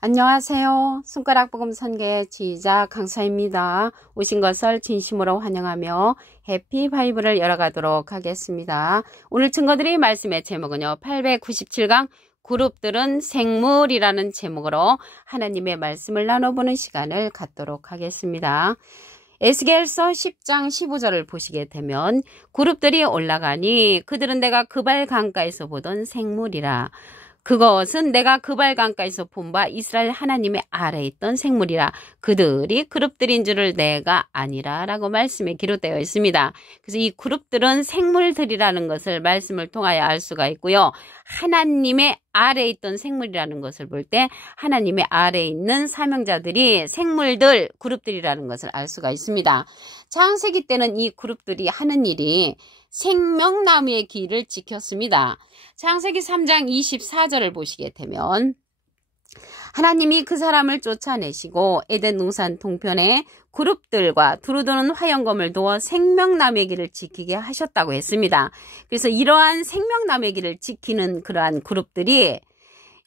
안녕하세요. 손가락복음 선교의 지휘자 강사입니다. 오신 것을 진심으로 환영하며 해피 바이블을 열어가도록 하겠습니다. 오늘 증거드릴 말씀의 제목은요. 897강 그룹들은 생물이라는 제목으로 하나님의 말씀을 나눠보는 시간을 갖도록 하겠습니다. 에스겔서 10장 15절을 보시게 되면 그룹들이 올라가니 그들은 내가 그발 강가에서 보던 생물이라. 그것은 내가 그발 강가에서 본 바 이스라엘 하나님의 아래에 있던 생물이라. 그들이 그룹들인 줄을 내가 아니라 라고 말씀에 기록되어 있습니다. 그래서 이 그룹들은 생물들이라는 것을 말씀을 통하여 알 수가 있고요. 하나님의 아래에 있던 생물이라는 것을 볼 때 하나님의 아래에 있는 사명자들이 생물들, 그룹들이라는 것을 알 수가 있습니다. 창세기 때는 이 그룹들이 하는 일이 생명나무의 길을 지켰습니다. 창세기 3장 24절을 보시게 되면 하나님이 그 사람을 쫓아내시고 에덴 동산 동편에 그룹들과 두루도는 화영검을 두어 생명나무의 길을 지키게 하셨다고 했습니다. 그래서 이러한 생명나무의 길을 지키는 그러한 그룹들이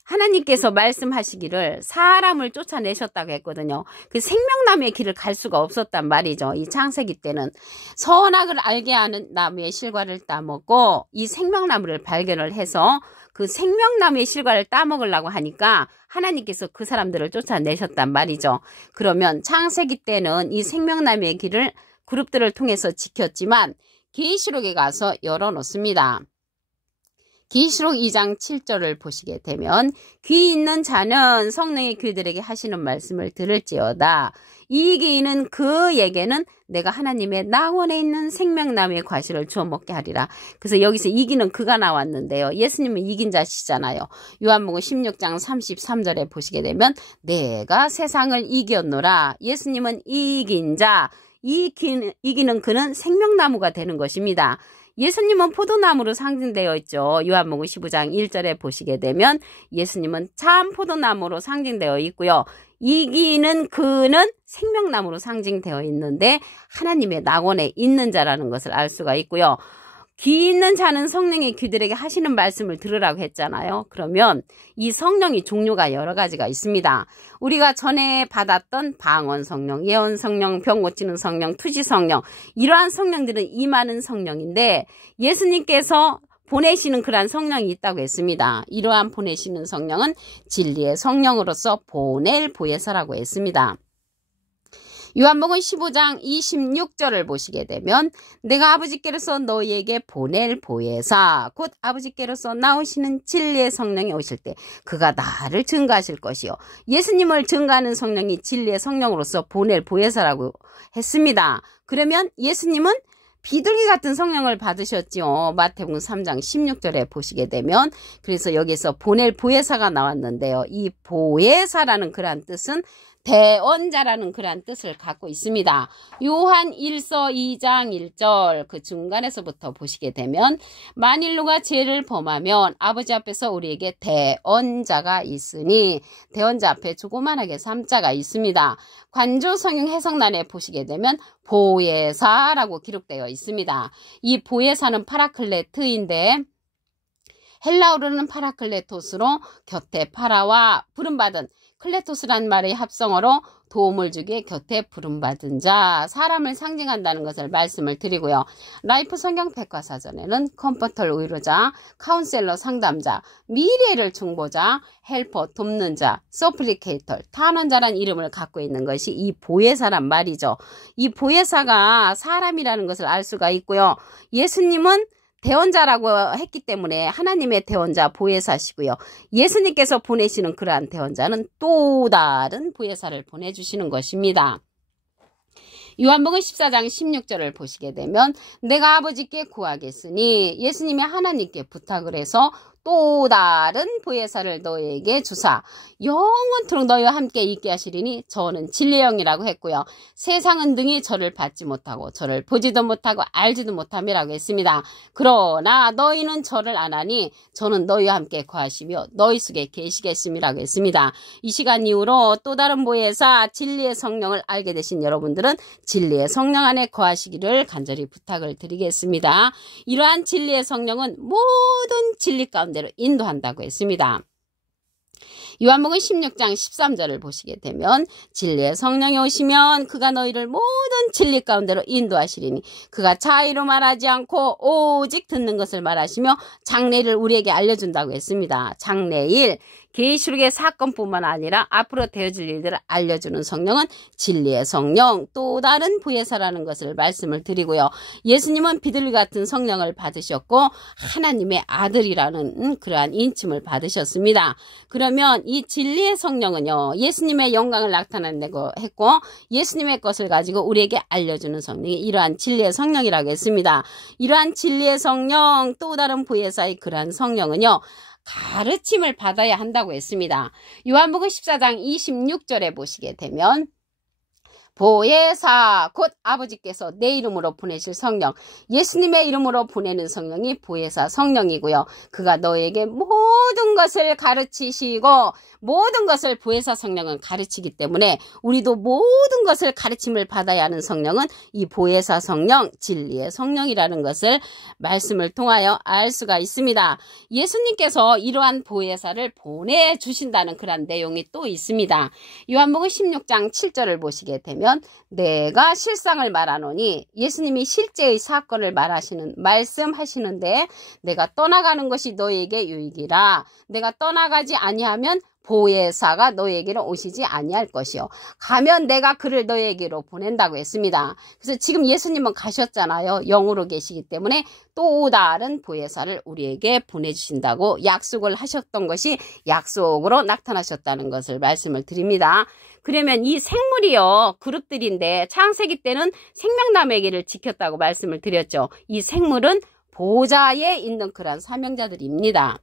하나님께서 말씀하시기를 사람을 쫓아내셨다고 했거든요. 그 생명나무의 길을 갈 수가 없었단 말이죠. 이 창세기 때는 선악을 알게 하는 나무의 실과를 따먹고 이 생명나무를 발견을 해서 그 생명나무의 실과를 따먹으려고 하니까 하나님께서 그 사람들을 쫓아내셨단 말이죠. 그러면 창세기 때는 이 생명나무의 길을 그룹들을 통해서 지켰지만 계시록에 가서 열어놓습니다. 계시록 2장 7절을 보시게 되면 귀 있는 자는 성령의 귀들에게 하시는 말씀을 들을지어다. 이기는 그에게는 내가 하나님의 낙원에 있는 생명나무의 과실을 주어 먹게 하리라. 그래서 여기서 이기는 그가 나왔는데요. 예수님은 이긴 자시잖아요. 요한복음 16장 33절에 보시게 되면 내가 세상을 이겼노라. 예수님은 이긴 자, 이기는 그는 생명나무가 되는 것입니다. 예수님은 포도나무로 상징되어 있죠. 요한복음 15장 1절에 보시게 되면 예수님은 참 포도나무로 상징되어 있고요. 이기는 그는 생명나무로 상징되어 있는데 하나님의 낙원에 있는 자라는 것을 알 수가 있고요. 귀 있는 자는 성령의 귀들에게 하시는 말씀을 들으라고 했잖아요. 그러면 이 성령이 종류가 여러 가지가 있습니다. 우리가 전에 받았던 방언 성령, 예언 성령, 병 고치는 성령, 투지 성령, 이러한 성령들은 임하는 성령인데 예수님께서 보내시는 그러한 성령이 있다고 했습니다. 이러한 보내시는 성령은 진리의 성령으로서 보낼 보혜사라고 했습니다. 요한복음 15장 26절을 보시게 되면 내가 아버지께로서 너희에게 보낼 보혜사 곧 아버지께로서 나오시는 진리의 성령이 오실 때 그가 나를 증거하실 것이요. 예수님을 증거하는 성령이 진리의 성령으로서 보낼 보혜사라고 했습니다. 그러면 예수님은 비둘기 같은 성령을 받으셨지요. 마태복음 3장 16절에 보시게 되면 그래서 여기서 보낼 보혜사가 나왔는데요. 이 보혜사라는 그러한 뜻은 대언자라는 그러한 뜻을 갖고 있습니다. 요한 1서 2장 1절 그 중간에서부터 보시게 되면 만일 누가 죄를 범하면 아버지 앞에서 우리에게 대언자가 있으니 대언자 앞에 조그만하게 3자가 있습니다. 관조 성경 해석란에 보시게 되면 보혜사라고 기록되어 있습니다. 이 보혜사는 파라클레트인데 헬라어로는 파라클레토스로 곁에 파라와 부름받은 클레토스란 말의 합성어로 도움을 주기에 곁에 부름받은 자, 사람을 상징한다는 것을 말씀을 드리고요. 라이프 성경 백과사전에는 컴포터 위로자, 카운셀러 상담자, 미래를 중보자, 헬퍼 돕는 자, 서플리케이터, 탄원자란 이름을 갖고 있는 것이 이 보혜사란 말이죠. 이 보혜사가 사람이라는 것을 알 수가 있고요. 예수님은 대언자라고 했기 때문에 하나님의 대언자 보혜사시고요. 예수님께서 보내시는 그러한 대언자는 또 다른 보혜사를 보내주시는 것입니다. 요한복음 14장 16절을 보시게 되면 내가 아버지께 구하겠으니 예수님이 하나님께 부탁을 해서 또 다른 보혜사를 너희에게 주사 영원토록 너희와 함께 있게 하시리니 저는 진리의 영이라고 했고요. 세상은 능히 저를 받지 못하고 저를 보지도 못하고 알지도 못함이라고 했습니다. 그러나 너희는 저를 아나니 저는 너희와 함께 거하시며 너희 속에 계시겠음이라고 했습니다. 이 시간 이후로 또 다른 보혜사 진리의 성령을 알게 되신 여러분들은 진리의 성령 안에 거하시기를 간절히 부탁을 드리겠습니다. 이러한 진리의 성령은 모든 진리 가운데로 인도한다고 했습니다. 요한복음 16장 13절을 보시게 되면 진리의 성령이 오시면 그가 너희를 모든 진리 가운데로 인도하시리니 그가 자의로 말하지 않고 오직 듣는 것을 말하시며 장래일을 우리에게 알려준다고 했습니다. 장래일 계시록의 사건뿐만 아니라 앞으로 되어질 일들을 알려주는 성령은 진리의 성령, 또 다른 보혜사라는 것을 말씀을 드리고요. 예수님은 비둘기 같은 성령을 받으셨고 하나님의 아들이라는 그러한 인침을 받으셨습니다. 그러면 이 진리의 성령은요, 예수님의 영광을 나타내고 했고 예수님의 것을 가지고 우리에게 알려주는 성령이 이러한 진리의 성령이라고 했습니다. 이러한 진리의 성령, 또 다른 보혜사의 그러한 성령은요, 가르침을 받아야 한다고 했습니다. 요한복음 14장 26절에 보시게 되면 보혜사 곧 아버지께서 내 이름으로 보내실 성령, 예수님의 이름으로 보내는 성령이 보혜사 성령이고요. 그가 너에게 모든 것을 가르치시고 모든 것을 보혜사 성령은 가르치기 때문에 우리도 모든 것을 가르침을 받아야 하는 성령은 이 보혜사 성령, 진리의 성령이라는 것을 말씀을 통하여 알 수가 있습니다. 예수님께서 이러한 보혜사를 보내주신다는 그런 내용이 또 있습니다. 요한복음 16장 7절을 보시게 되면 내가 실상을 말하노니, 예수님이 실제의 사건을 말씀하시는데 내가 떠나가는 것이 너에게 유익이라. 내가 떠나가지 아니하면 보혜사가 너에게로 오시지 아니할 것이요, 가면 내가 그를 너에게로 보낸다고 했습니다. 그래서 지금 예수님은 가셨잖아요. 영으로 계시기 때문에 또 다른 보혜사를 우리에게 보내주신다고 약속을 하셨던 것이 약속으로 나타나셨다는 것을 말씀을 드립니다. 그러면 이 생물이요, 그룹들인데 창세기 때는 생명나무에게를 지켰다고 말씀을 드렸죠. 이 생물은 보좌에 있는 그런 사명자들입니다.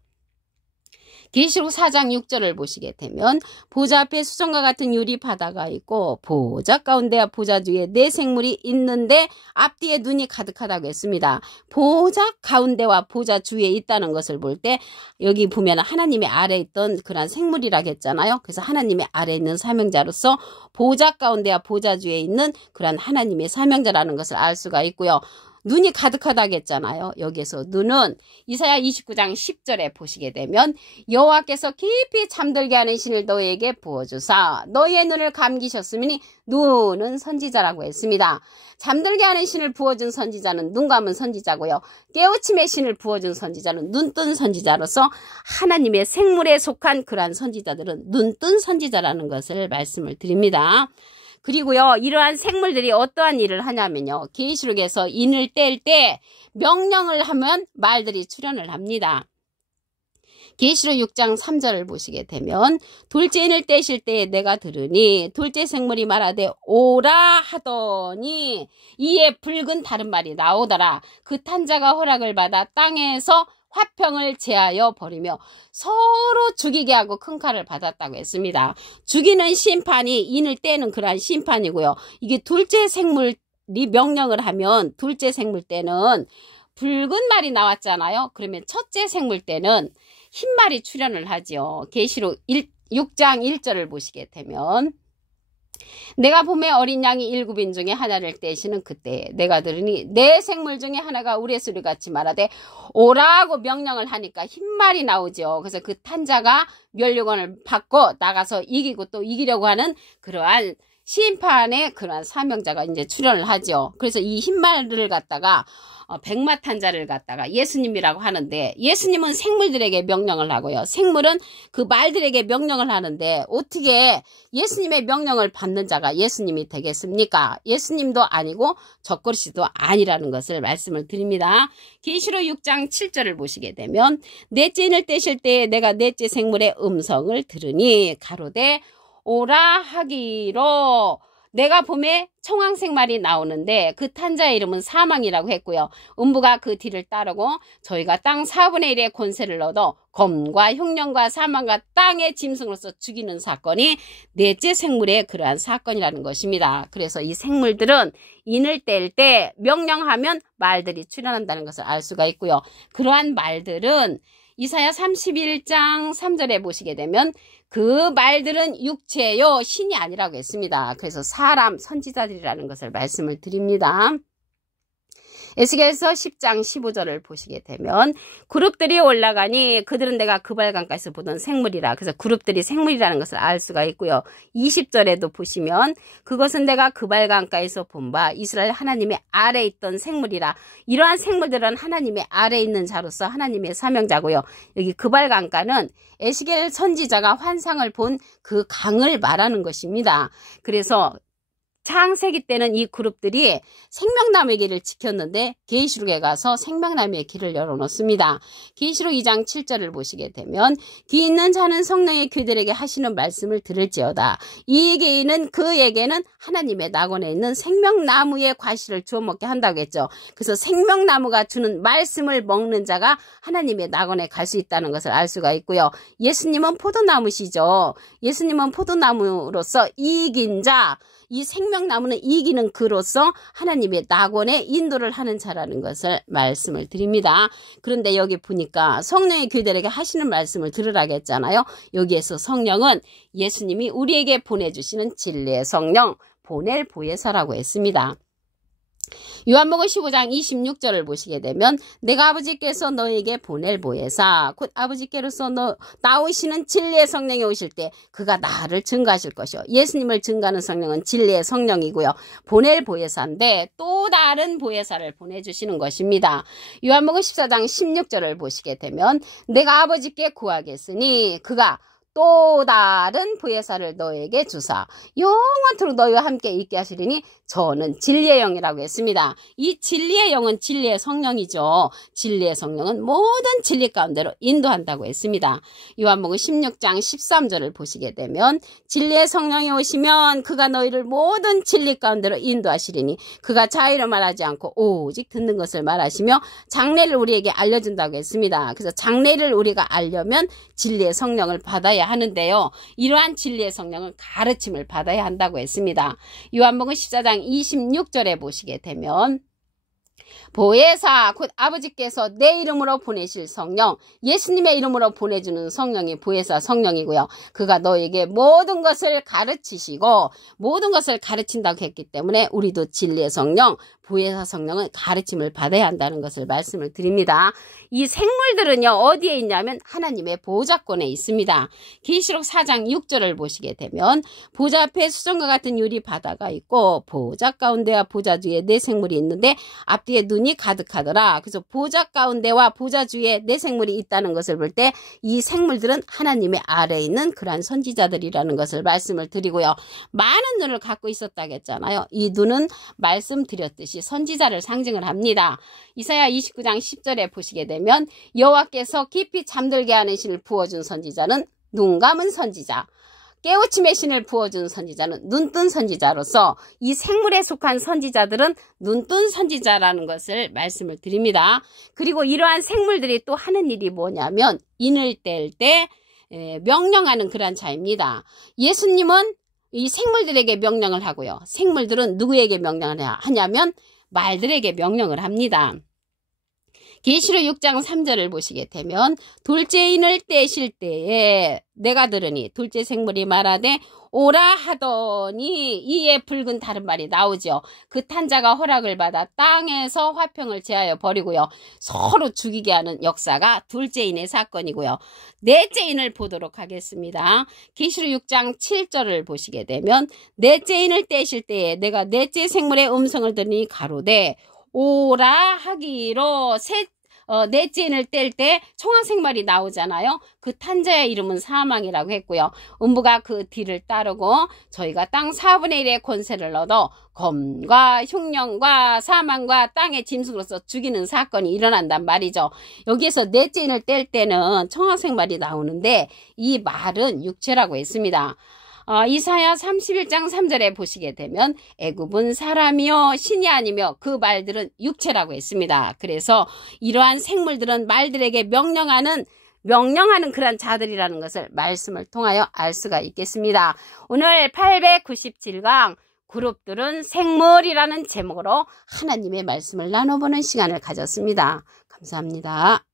계시록 4장 6절을 보시게 되면 보좌 앞에 수정과 같은 유리 바다가 있고 보좌 가운데와 보좌 뒤에 네 생물이 있는데 앞뒤에 눈이 가득하다고 했습니다. 보좌 가운데와 보좌 주위에 있다는 것을 볼 때 여기 보면 하나님의 아래에 있던 그런 생물이라고 했잖아요. 그래서 하나님의 아래에 있는 사명자로서 보좌 가운데와 보좌 주위에 있는 그런 하나님의 사명자라는 것을 알 수가 있고요. 눈이 가득하다고 했잖아요. 여기에서 눈은 이사야 29장 10절에 보시게 되면 여호와께서 깊이 잠들게 하는 신을 너희에게 부어주사 너희의 눈을 감기셨으니 눈은 선지자라고 했습니다. 잠들게 하는 신을 부어준 선지자는 눈 감은 선지자고요. 깨우침의 신을 부어준 선지자는 눈 뜬 선지자로서 하나님의 생물에 속한 그러한 선지자들은 눈 뜬 선지자라는 것을 말씀을 드립니다. 그리고요, 이러한 생물들이 어떠한 일을 하냐면요, 계시록에서 인을 뗄 때 명령을 하면 말들이 출현을 합니다. 계시록 6장 3절을 보시게 되면 둘째 인을 떼실 때에 내가 들으니 둘째 생물이 말하되 오라 하더니 이에 붉은 다른 말이 나오더라. 그 탄자가 허락을 받아 땅에서 화평을 제하여 버리며 서로 죽이게 하고 큰 칼을 받았다고 했습니다. 죽이는 심판이 인을 떼는 그러한 심판이고요. 이게 둘째 생물이 명령을 하면 둘째 생물 때는 붉은 말이 나왔잖아요. 그러면 첫째 생물 때는 흰 말이 출현을 하죠. 계시록 6장 1절을 보시게 되면 내가 봄에 어린 양이 7인 중에 하나를 떼시는 그때 내가 들으니 내 생물 중에 하나가 우레소리같이 말하되 오라고 명령을 하니까 흰말이 나오죠. 그래서 그 탄자가 멸류관을 받고 나가서 이기고 또 이기려고 하는 그러한 심판의 그러한 사명자가 이제 출현을 하죠. 그래서 이 흰말을 갖다가 백마탄자를 갖다가 예수님이라고 하는데, 예수님은 생물들에게 명령을 하고요, 생물은 그 말들에게 명령을 하는데 어떻게 예수님의 명령을 받는 자가 예수님이 되겠습니까? 예수님도 아니고 젖그릇이도 아니라는 것을 말씀을 드립니다. 계시록 6장 7절을 보시게 되면 넷째 인을 떼실 때에 내가 넷째 생물의 음성을 들으니 가로되 오라 하기로, 내가 봄에 청황색 말이 나오는데 그 탄자의 이름은 사망이라고 했고요. 음부가 그 뒤를 따르고 저희가 땅 4분의 1의 권세를 얻어 검과 흉년과 사망과 땅의 짐승으로서 죽이는 사건이 넷째 생물의 그러한 사건이라는 것입니다. 그래서 이 생물들은 인을 뗄 때 명령하면 말들이 출현한다는 것을 알 수가 있고요. 그러한 말들은 이사야 31장 3절에 보시게 되면 그 말들은 육체요 신이 아니라고 했습니다. 그래서 사람 선지자들이라는 것을 말씀을 드립니다. 에스겔서 10장 15절을 보시게 되면 그룹들이 올라가니 그들은 내가 그발강가에서 보던 생물이라. 그래서 그룹들이 생물이라는 것을 알 수가 있고요. 20절에도 보시면 그것은 내가 그발강가에서 본 바 이스라엘 하나님의 아래에 있던 생물이라. 이러한 생물들은 하나님의 아래에 있는 자로서 하나님의 사명자고요. 여기 그발강가는 에스겔 선지자가 환상을 본 그 강을 말하는 것입니다. 그래서 창세기 때는 이 그룹들이 생명나무의 길을 지켰는데 계시록에 가서 생명나무의 길을 열어놓습니다. 계시록 2장 7절을 보시게 되면 귀 있는 자는 성령의 귀들에게 하시는 말씀을 들을지어다. 이 귀는 그에게는 하나님의 낙원에 있는 생명나무의 과실을 주워 먹게 한다고 했죠. 그래서 생명나무가 주는 말씀을 먹는 자가 하나님의 낙원에 갈 수 있다는 것을 알 수가 있고요. 예수님은 포도나무시죠. 예수님은 포도나무로서 이긴 자, 이 생명나무는 이기는 그로서 하나님의 낙원에 인도를 하는 자라는 것을 말씀을 드립니다. 그런데 여기 보니까 성령의 귀들에게 하시는 말씀을 들으라고 했잖아요. 여기에서 성령은 예수님이 우리에게 보내주시는 진리의 성령, 보낼 보혜사라고 했습니다. 요한복음 15장 26절을 보시게 되면 내가 아버지께서 너에게 보낼 보혜사 곧 아버지께로서 나오시는 진리의 성령이 오실 때 그가 나를 증거하실 것이요. 예수님을 증거하는 성령은 진리의 성령이고요. 보낼 보혜사인데 또 다른 보혜사를 보내주시는 것입니다. 요한복음 14장 16절을 보시게 되면 내가 아버지께 구하겠으니 그가 또 다른 보혜사를 너에게 주사 영원토록 너희와 함께 있게 하시리니 저는 진리의 영이라고 했습니다. 이 진리의 영은 진리의 성령이죠. 진리의 성령은 모든 진리 가운데로 인도한다고 했습니다. 요한복음 16장 13절을 보시게 되면 진리의 성령이 오시면 그가 너희를 모든 진리 가운데로 인도하시리니 그가 자의로 말하지 않고 오직 듣는 것을 말하시며 장래를 우리에게 알려준다고 했습니다. 그래서 장래를 우리가 알려면 진리의 성령을 받아야 하는데요. 이러한 진리의 성령은 가르침을 받아야 한다고 했습니다. 요한복음 14장 26절에 보시게 되면 보혜사 곧 아버지께서 내 이름으로 보내실 성령, 예수님의 이름으로 보내주는 성령이 보혜사 성령이고요. 그가 너에게 모든 것을 가르치시고 모든 것을 가르친다고 했기 때문에 우리도 진리의 성령, 보혜사 성령은 가르침을 받아야 한다는 것을 말씀을 드립니다. 이 생물들은요 어디에 있냐면 하나님의 보좌권에 있습니다. 계시록 4장 6절을 보시게 되면 보좌 앞에 수정과 같은 유리 바다가 있고 보좌 가운데와 보좌 주위에 네 생물이 있는데 앞뒤에 눈이 가득하더라. 그래서 보좌 가운데와 보좌 주위에 네 생물이 있다는 것을 볼 때 이 생물들은 하나님의 아래에 있는 그러한 선지자들이라는 것을 말씀을 드리고요. 많은 눈을 갖고 있었다고 했잖아요. 이 눈은 말씀드렸듯이 선지자를 상징을 합니다. 이사야 29장 10절에 보시게 되면 여호와께서 깊이 잠들게 하는 신을 부어준 선지자는 눈 감은 선지자, 깨우침의 신을 부어준 선지자는 눈뜬 선지자로서 이 생물에 속한 선지자들은 눈뜬 선지자라는 것을 말씀을 드립니다. 그리고 이러한 생물들이 또 하는 일이 뭐냐면 인을 뗄 때 명령하는 그러한 자입니다. 예수님은 이 생물들에게 명령을 하고요. 생물들은 누구에게 명령을 하냐면 말들에게 명령을 합니다. 계시록 6장 3절을 보시게 되면 둘째인을 떼실 때에 내가 들으니 둘째 생물이 말하되 오라 하더니 이에 붉은 다른 말이 나오죠. 그 탄자가 허락을 받아 땅에서 화평을 제하여 버리고요. 서로 죽이게 하는 역사가 둘째인의 사건이고요. 넷째인을 보도록 하겠습니다. 계시록 6장 7절을 보시게 되면 넷째인을 떼실 때에 내가 넷째 생물의 음성을 들으니 가로되 오라 하기로 넷째 인을 뗄 때 청황생말이 나오잖아요. 그 탄자의 이름은 사망이라고 했고요. 음부가 그 뒤를 따르고 저희가 땅 4분의 1의 권세를 얻어 검과 흉령과 사망과 땅의 짐승으로서 죽이는 사건이 일어난단 말이죠. 여기에서 넷째 인을 뗄 때는 청황생말이 나오는데 이 말은 육체라고 했습니다. 이사야 31장 3절에 보시게 되면 애굽은 사람이요 신이 아니며 그 말들은 육체라고 했습니다. 그래서 이러한 생물들은 말들에게 명령하는 그러한 자들이라는 것을 말씀을 통하여 알 수가 있겠습니다. 오늘 897강 그룹들은 생물이라는 제목으로 하나님의 말씀을 나눠보는 시간을 가졌습니다. 감사합니다.